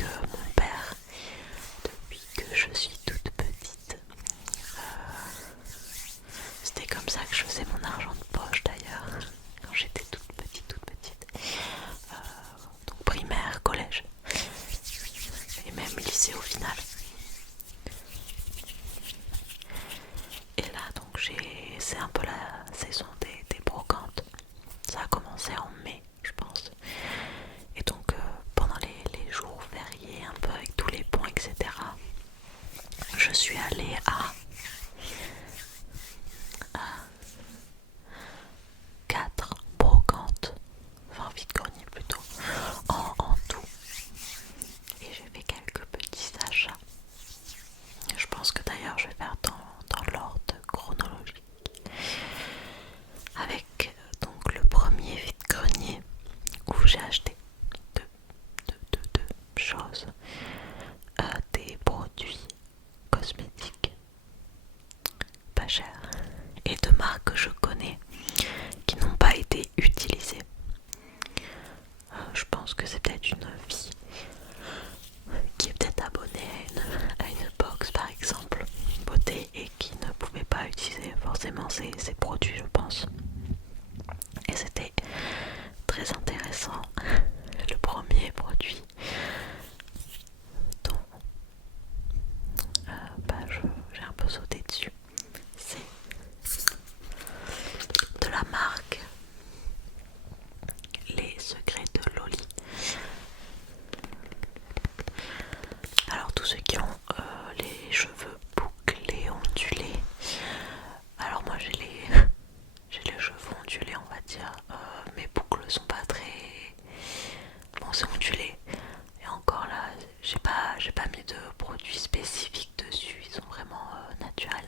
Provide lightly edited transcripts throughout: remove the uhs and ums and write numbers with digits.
que mon père depuis que je suis toute petite. C'était comme ça que je faisais mon argent de poche d'ailleurs, quand j'étais toute petite. Donc primaire, collège et même lycée au final. Et là donc c'est un peu la saison des brocantes. Ça a commencé en mai je pense. Et donc pendant les jours fériés, un peu avec tous les ponts etc. Je suis allée à 4 brocantes, enfin vide-grenier plutôt, en tout. Et j'ai fait quelques petits achats. Je pense que d'ailleurs je vais faire dans l'ordre chronologique. Avec donc le premier vide-grenier où j'ai acheté deux choses. Des produits cosmétiques pas chers et de marques que je connais qui n'ont pas été utilisées. Je pense que c'est peut-être une fille qui est peut-être abonnée à une box par exemple beauté et qui ne pouvait pas utiliser forcément ces produits je pense. Et c'était très intéressant. Le premier produit dont j'ai un peu sauté dessus, c'est de la marque Les Secrets de Loli. Alors tous ceux qui ont les cheveux bouclés, ondulés, alors moi j'ai les cheveux ondulés on va dire, mes boucles sont pas très... Bon c'est ondulé, et encore là j'ai pas mis de produits spécifiques dessus, ils sont vraiment naturels.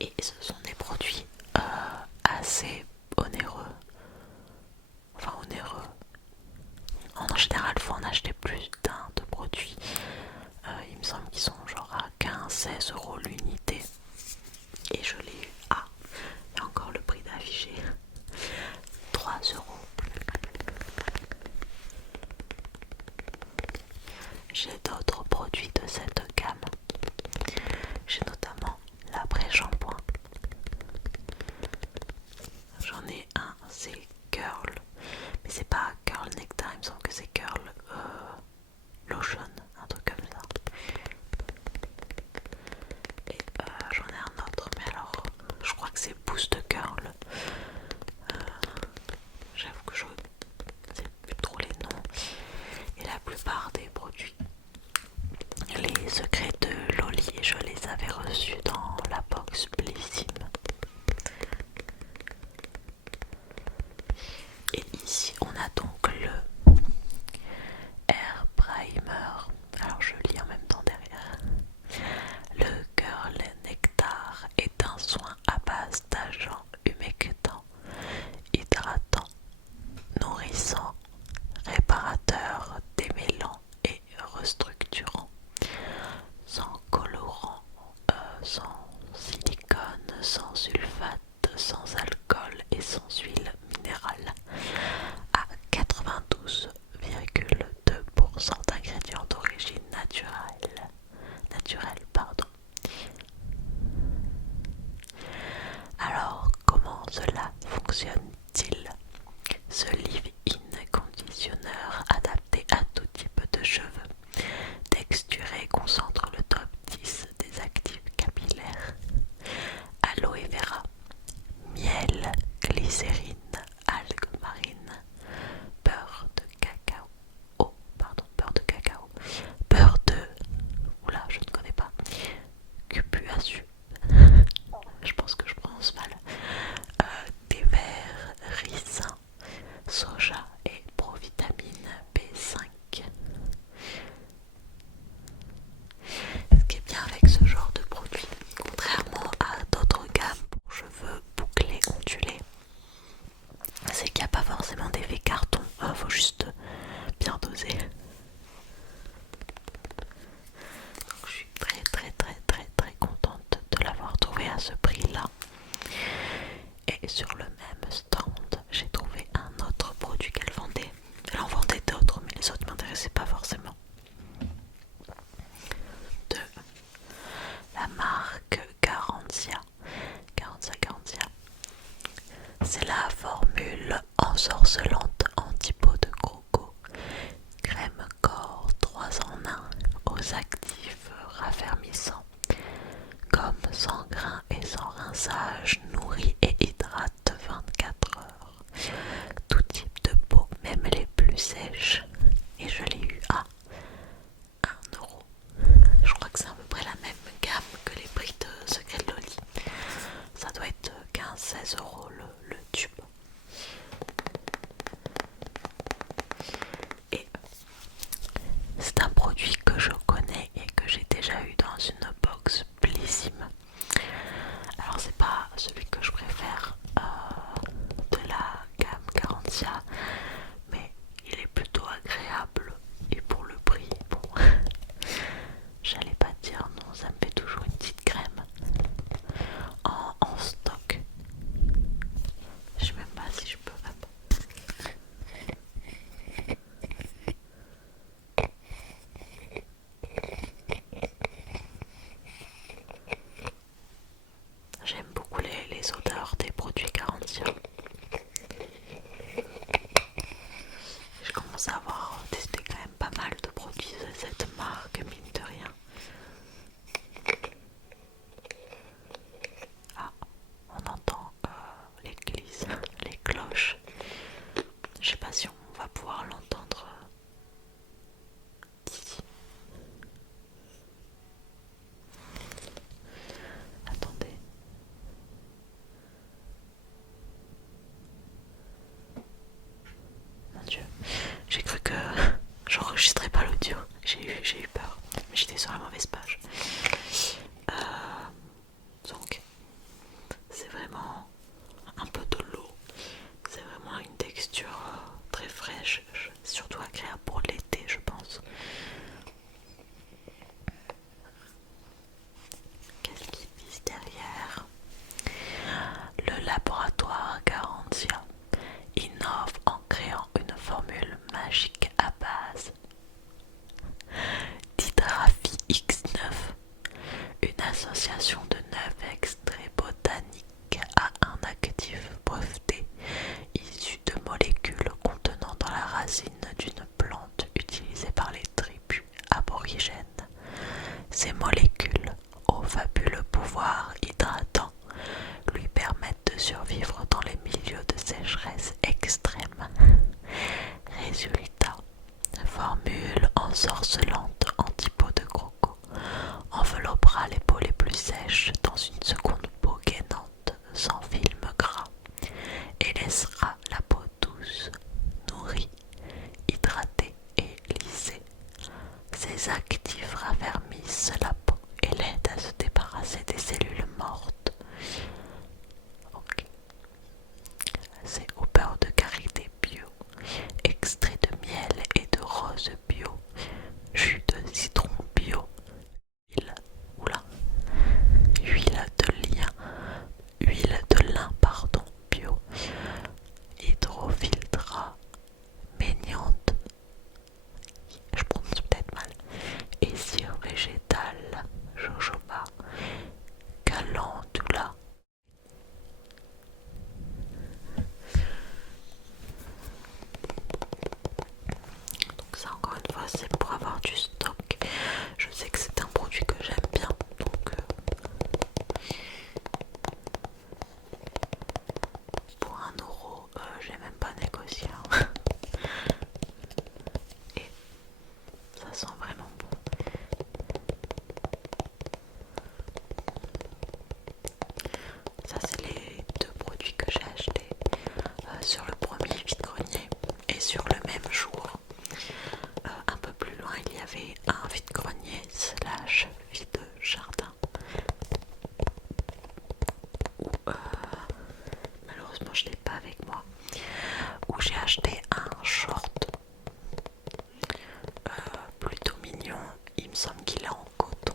Et ce sont des produits assez onéreux. Enfin onéreux. En général, il faut en acheter plus d'un de produits. Il me semble qu'ils sont genre à 15-16 € l'unité. Et je l'ai eu à, il y a encore le prix d'affiché, 3 €. J'ai d'autres produits de cette gamme. J'ai notamment l'après-shampoing. J'en ai un, c'est Curl. Mais c'est pas Curl Nectar, il me semble que c'est Curl Lotion, un truc comme ça. Et j'en ai un autre, mais alors je crois que c'est Boost Curl. J'avoue que je ne sais plus trop les noms. Et la plupart des produits, les secrets de Loli, je les avais reçus dans la box Blissim. Et ici on a donc le Air Primer. Alors je lis en même temps derrière. Le Curl Nectar est un soin à base d'agents humectants, hydratant, nourrissant, réparateur, démêlant et restructurant, sans colorant, sans silicone, Et sur le même stand, j'ai trouvé un autre produit qu'elle vendait. Elle en vendait d'autres, mais les autres m'intéressaient pas forcément. De la marque Garantia. Garantia. C'est la formule ensorcelante anti-peau de coco. Crème corps 3 en 1 aux actifs raffermissants. Comme sans grains et sans rinçage, nourrit et hydrate 24 heures. Tout type de peau, même les plus sèches. Et je l'ai eu à 1 euro. Je crois que c'est à peu près la même gamme que les prix de Secret de Loli. Ça doit être 15-16 euros le tube. Et c'est un produit que je connais et que j'ai déjà eu dans une box Bellissime. Alors c'est pas celui que je préfère de la gamme Garantia, mais il est plutôt agréable et pour le prix, bon, j'allais pas dire non, ça me fait toujours une petite crème en stock. Je sais même pas si je peux. J'aime beaucoup les odeurs des produits Garantia. Je commence à avoir testé quand même pas mal de produits de cette marque, mine de rien. Ah, on entend l'église, les cloches. Je sais pas si on va pouvoir l'entendre d'ici. Attendez. Mon Dieu, j'ai cru que j'enregistrais pas l'audio. J'ai eu peur, mais j'étais sur la mauvaise page. Donc, c'est vraiment un peu de l'eau. C'est vraiment une texture très fraîche, surtout agréable pour l'été, je pense. Qu'est-ce qu'ils disent derrière? Le laboratoire Garantia innove en créant une formule magique à base d'Hydravi X9, une association de 9 extraits botaniques à un actif breveté issu de molécules contenant dans la racine d'une plante utilisée par les tribus aborigènes. Ces molécules, au fabuleux pouvoir hydratant, lui permettent de survivre dans les milieux de sécheresse extrême. Résultat, formule ensorcelante anti-peau de croco enveloppera les peaux les plus sèches dans une seconde peau gainante sans film gras et laissera la peau douce, nourrie, hydratée et lissée. Ces actifs raffermissent la peau et l'aident à se débarrasser des cellules mortes. Ok. C'est au beurre de karité bio, extrait de miel et de rose bio, jus de citron bio, huile de lin bio, hydrofiltra, méniante, je prononce peut-être mal, et cire végétale, jojoba, calendula. Donc ça, encore une fois, c'est pour avoir du stock. Je sais que c'est un produit que j'aime bien, donc pour 1 euro, j'ai même pas négocié. Et ça sent vraiment bon. Ça, c'est les 2 produits que j'ai achetés sur le premier vide-grenier et sur le même jour. Un peu plus loin, il y avait un vide-grenier slash vide-jardin où malheureusement je l'ai pas avec moi, où j'ai acheté un short plutôt mignon. Il me semble qu'il est en coton,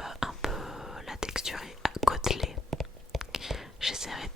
un peu la texture est côtelée. J'essaierai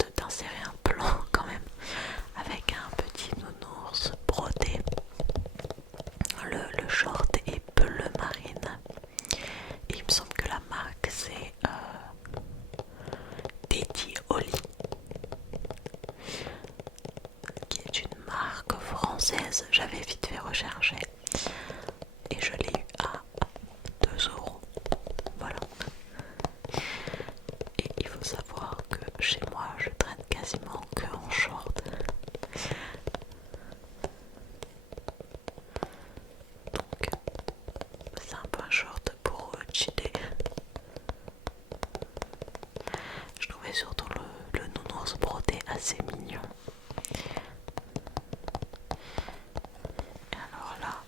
surtout le nounours brodé assez mignon. Et alors là,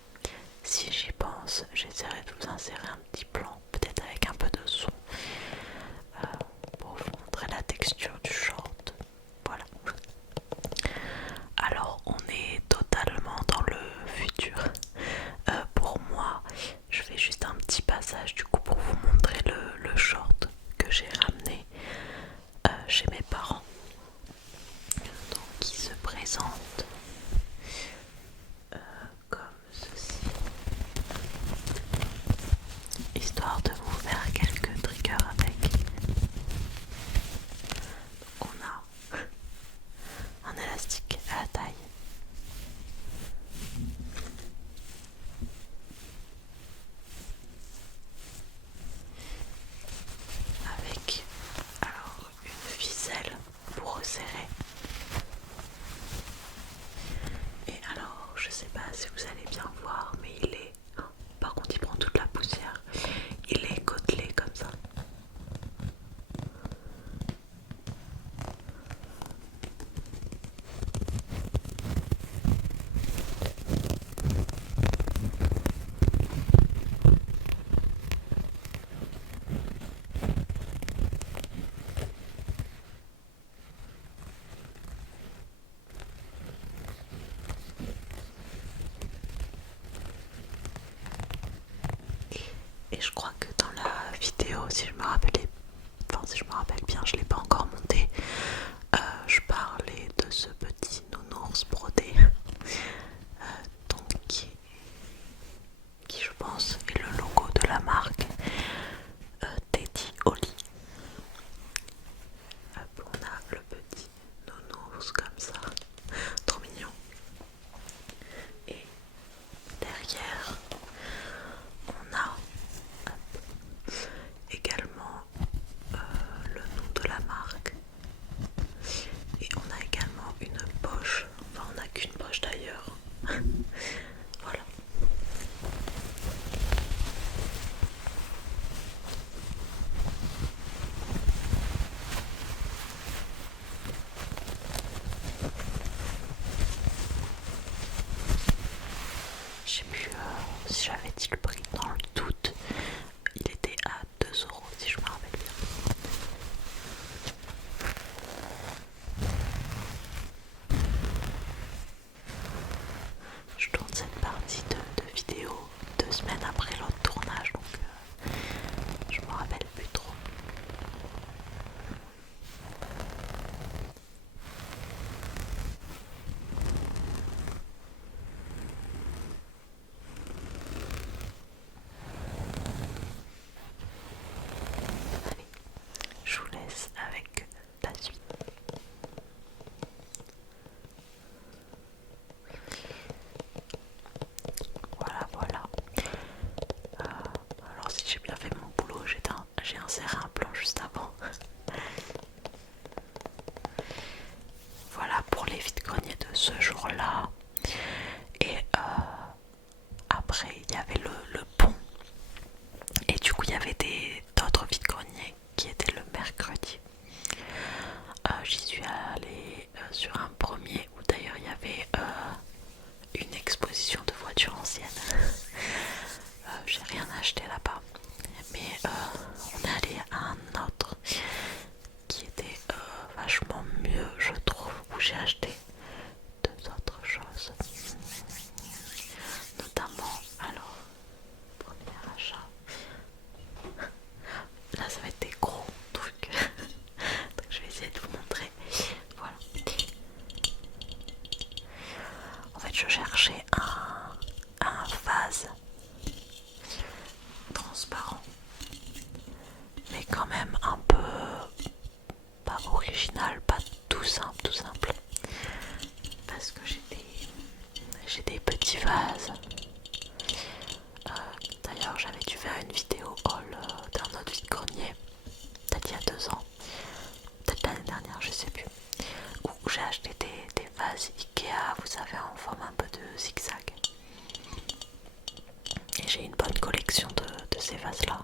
si j'y pense, j'essaierai de vous insérer un petit plan, peut-être avec un peu de son, pour vous montrer la texture du short. Voilà. Alors on est totalement dans le futur. Pour moi, je fais juste un petit passage du coup pour vous montrer le short que j'ai ramené chez mes parents. Donc qui se présente comme ceci, histoire de vous faire quelques triggers avec. Donc on a un élastique à la taille, avec alors une ficelle pour resserrer. Et alors je sais pas si vous allez bien voir, mais il est, par contre il prend toute la poussière, il est côtelé comme ça. Et je crois que dans la vidéo, si je me rappelle bien, je l'ai pas encore monté, je parlais de ce petit nounours brodé, donc qui je pense est le logo de la marque Teddy Holly. Hop, on a le petit nounours comme ça, trop mignon. Et derrière, on a également le nom de la marque, et on a également une poche, enfin on n'a qu'une poche d'ailleurs. Voilà. Je sais plus si j'avais dit le prix dans le doute. Il était à 2 € si je me rappelle bien. Je tourne cette partie de vidéo 2 semaines après l'autre tournage, donc je me rappelle plus trop. Allez, je vous laisse avec la suite. Voilà, voilà. Alors si j'ai bien fait mon boulot, j'ai inséré un plan juste avant. Voilà pour les vides-greniers de ce jour-là. Et après, il y avait le pont. Et du coup, il y avait d'autres vides-greniers qui étaient le mercredi. J'y suis allée sur un premier où d'ailleurs il y avait une exposition de voitures anciennes. J'ai rien acheté là-bas, mais on est allé à un autre qui était vachement mieux, je trouve, où j'ai acheté 2 autres choses, notamment, alors, premier achat, là ça va être des gros trucs, donc je vais essayer de vous montrer. Voilà, en fait je cherchais un vase transparent, mais quand même un peu pas original, pas tout simple, parce que j'ai des petits vases. D'ailleurs j'avais dû faire une vidéo haul d'un autre vide-grenier, peut-être il y a 2 ans, peut-être l'année dernière, je sais plus, où j'ai acheté des vases Ikea, vous savez, en forme un peu de zigzag. Et j'ai une bonne collection de ces vases là,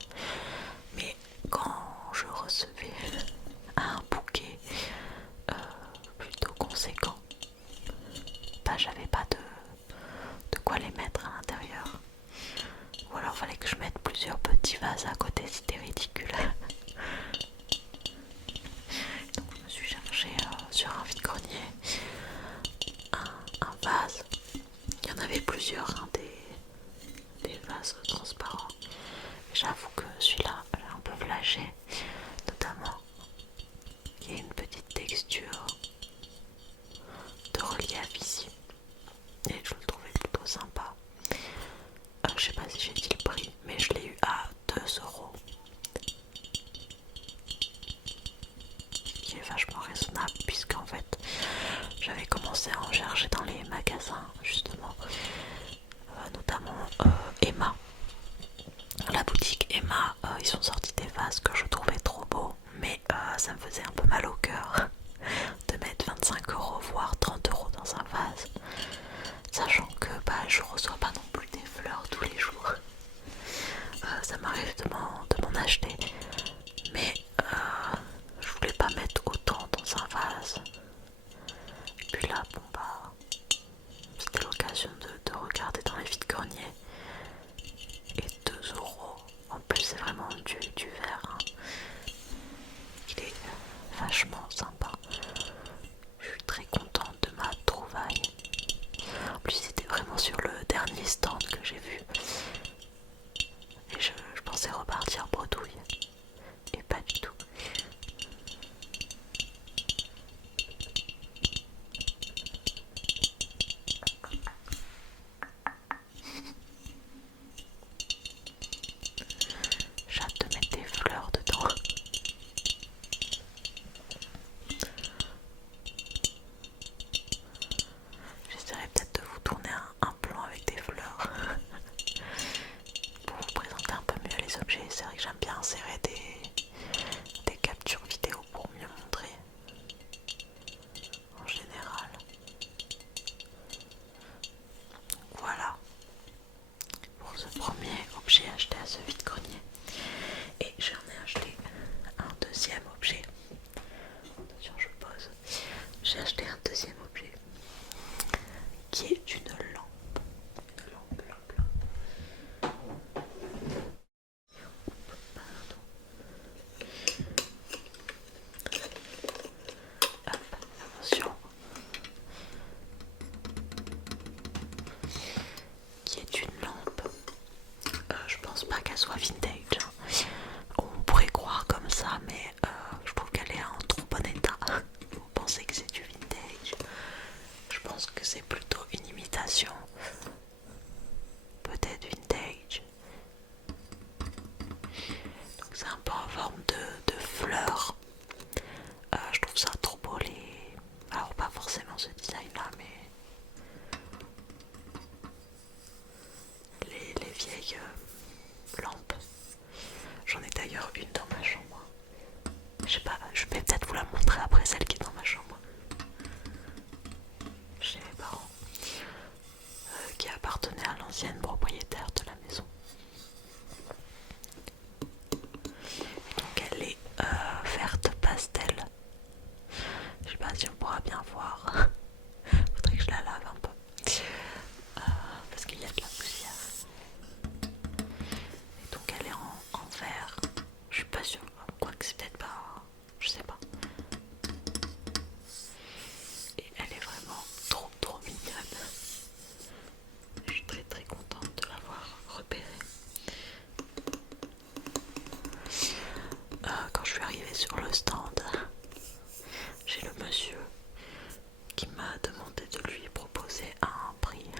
mais quand je recevais un bouquet commencé à en chercher dans les magasins justement, notamment Emma. La boutique Emma, ils ont sorti des vases que je trouvais trop beaux, mais ça me faisait un peu mal au cœur de mettre 25 € voire 30 € dans un vase, sachant que je reçois pas non plus des fleurs tous les jours. Ça m'arrive de m'en acheter, mais je voulais pas mettre autant dans un vase. Et puis là, c'était l'occasion de regarder dans les vides-greniers. Et 2 €, en plus c'est vraiment du verre, hein. Il est vachement sympa. Je suis très contente de ma trouvaille. En plus c'était vraiment sur le dernier stand que j'ai vu. Et je pensais repartir bredouille. Et pas du tout. J'ai hâte de mettre des fleurs dedans. J'essaierai peut-être de vous tourner un plan avec des fleurs pour vous présenter un peu mieux les objets. C'est vrai que j'aime bien insérer des captures vidéo pour mieux montrer en général. Voilà pour ce premier objet acheté à ce vide-grenier. Et j'en ai acheté un deuxième objet. Attention, je pose. J'ai acheté un deuxième objet qui est une lampe. Pardon. Hop, attention. Qui est une lampe. Je pense pas qu'elle soit vintage, hein. On pourrait croire comme ça, mais je trouve qu'elle est en trop bon état. Vous pensez que c'est du vintage? Je pense que c'est plutôt une imitation. Peut-être vintage. Donc c'est un peu en forme de fleurs. Je trouve ça trop beau les... Alors pas forcément ce design là, mais les vieilles lampes. J'en ai d'ailleurs une dans ma chambre. Je sais pas, je vais peut-être vous la montrer après, celle qui est dans ma chambre. Chez mes parents. Qui appartenait à l'ancienne propriétaire de la maison. Et donc elle est verte pastel. Je sais pas si on pourra bien voir. Faudrait que je la lave un peu. Parce qu'il y a de la poussière. Et donc elle est en vert. Je suis pas sûre. Quoique c'est peut-être pas... Je sais pas. Et elle est vraiment trop mignonne. Je suis très contente de l'avoir repérée. Quand je suis arrivée sur le stand, j'ai le monsieur qui m'a demandé de lui proposer un prix.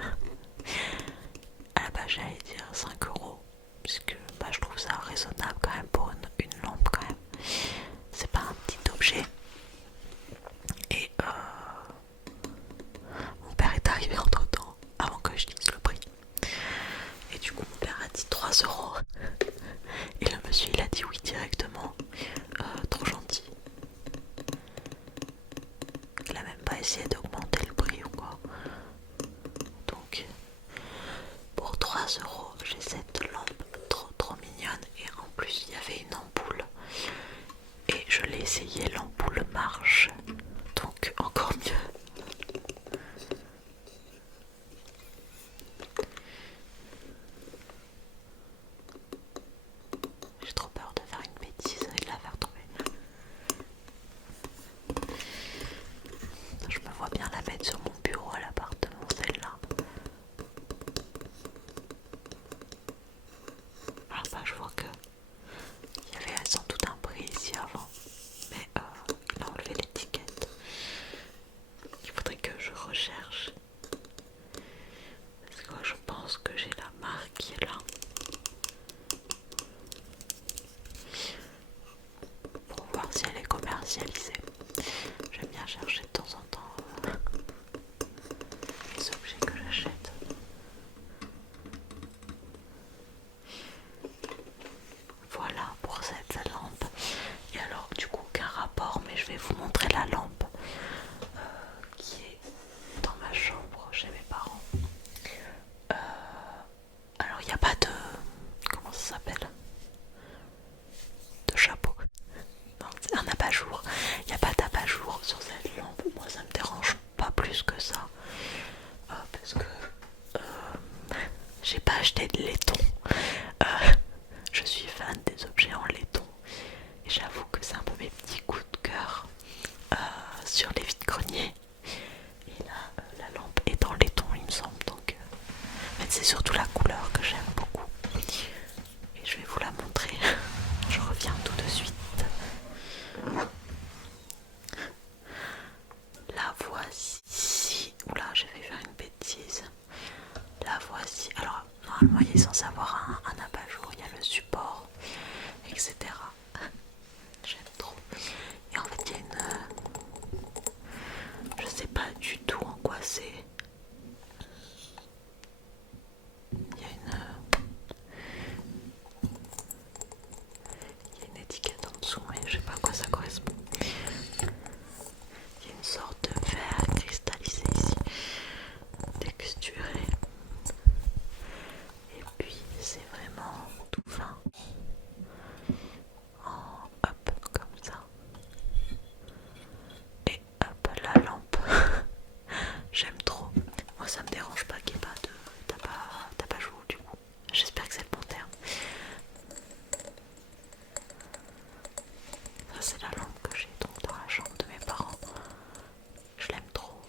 À la base j'allais dire 5 €, puisque je trouve ça raisonnable quand même pour une lampe quand même. C'est pas un petit objet. Et mon père est arrivé entre temps, avant que je dise le prix. Et du coup mon père a dit 3 €. Et le monsieur il a dit oui directement. Trop gentil. Il a même pas essayé d'augmenter le prix ou quoi. Donc pour 3 € j'ai cette lampe trop mignonne. Et en plus il y avait une ampoule. Et je l'ai essayé, l'ampoule marche. Donc encore mieux. J'ai trop peur de faire une bêtise et de la faire tomber. Je me vois bien la mettre sur mon bureau à l'appartement, celle-là. Alors je vois que il y avait sans doute un prix ici avant, mais il a enlevé l'étiquette. Il faudrait que je recherche. Parce que je pense que j'ai la marque qui est là. Pour voir si elle est commercialisée. J'aime bien chercher de temps en temps. vous montrer la lampe qui est dans ma chambre chez mes parents. Alors il n'y a pas de... comment ça s'appelle? De chapeau. Non, c'est un abat-jour. Il n'y a pas d'abat-jour sur cette lampe. Moi ça me dérange pas plus que ça. Parce que j'ai pas acheté de laiton. Je suis fan des objets en laiton. Et j'avoue que c'est un peu mes petits coups de cœur sur les vides-greniers. Et là, la lampe est en laiton, il me semble. Donc, mais c'est surtout la couleur que j'aime beaucoup. Et je vais vous la montrer. Je reviens tout de suite. La voici. Oula, j'ai fait faire une bêtise. La voici. Alors, normalement, il est censé avoir un abat-jour. Il y a le support, etc. J'aime trop. Et en fait, il y a une... je sais pas du tout en quoi c'est. Il y a une étiquette en dessous, mais je sais pas à quoi ça correspond. Il y a une sorte de verre cristallisé ici, texturé. Et puis c'est vraiment tout fin. Hop, comme ça. Et hop, la lampe. J'aime trop. Moi ça me dérange pas qu'il n'y ait pas de tabac-jour du coup. J'espère que c'est le bon terme. Ça c'est la lampe que j'ai donc dans la chambre de mes parents. Je l'aime trop.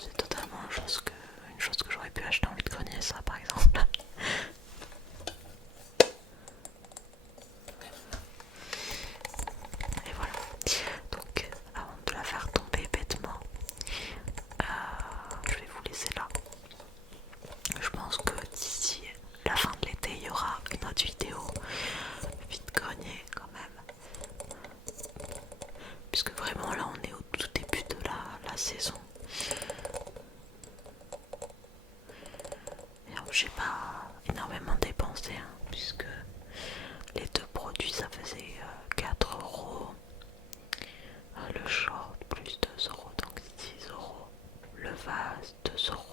C'est totalement une chose que j'aurais pu acheter en vide-grenier, ça par exemple. Et voilà. Donc avant de la faire tomber bêtement, je vais vous laisser là. Je pense que d'ici la fin de l'été, il y aura une autre vidéo vide-grenier quand même. Puisque vraiment là on est au tout début de la saison. Et alors j'ai pas énormément dépensé puisque les deux produits ça faisait 4 €. Le short plus 2 €, donc 6 €. Le vase 2 €.